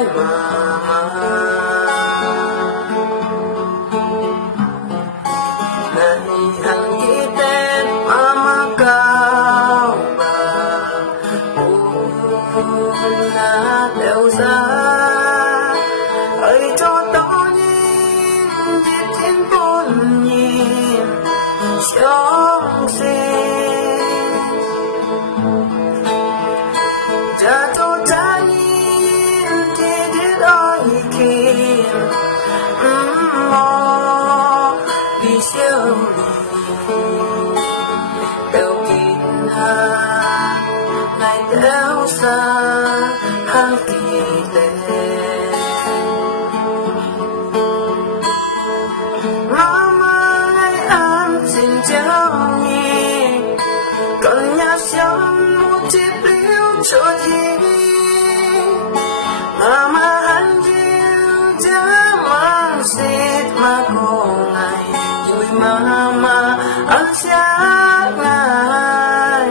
ai mà này hằng nghĩ tên mama cao bà na đều ra hãy cho tao nhìn biết thiên bốn nhìn trong sinh cha cho cha nhìn thì biết ai kia mò đi siêu đều kín ha ngày đều xa hàng kỳ lệ mama ngày ăn xin chào nhỉ còn nhà sống một chiếc liu cho gì mama hắn chiều cha mang xịt mà cô ngày vui mama ăn sáng ngày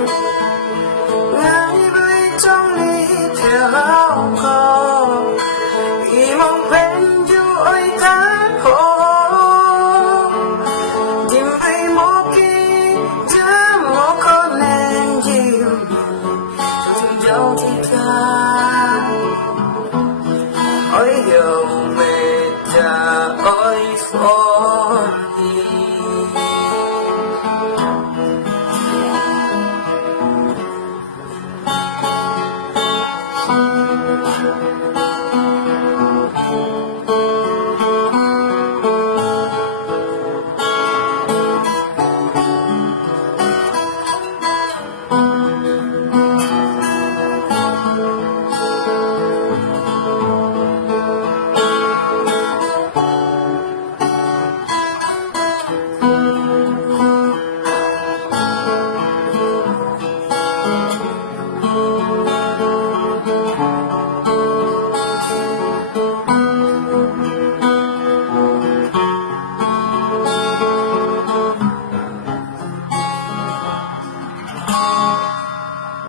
ngày với trong ly theo hao khô vì mong quen chú ơi ta khổ tìm thấy một kỳ cha một con em chịu trong dấu thì ca ôi hiểu mẹ cha ôi phone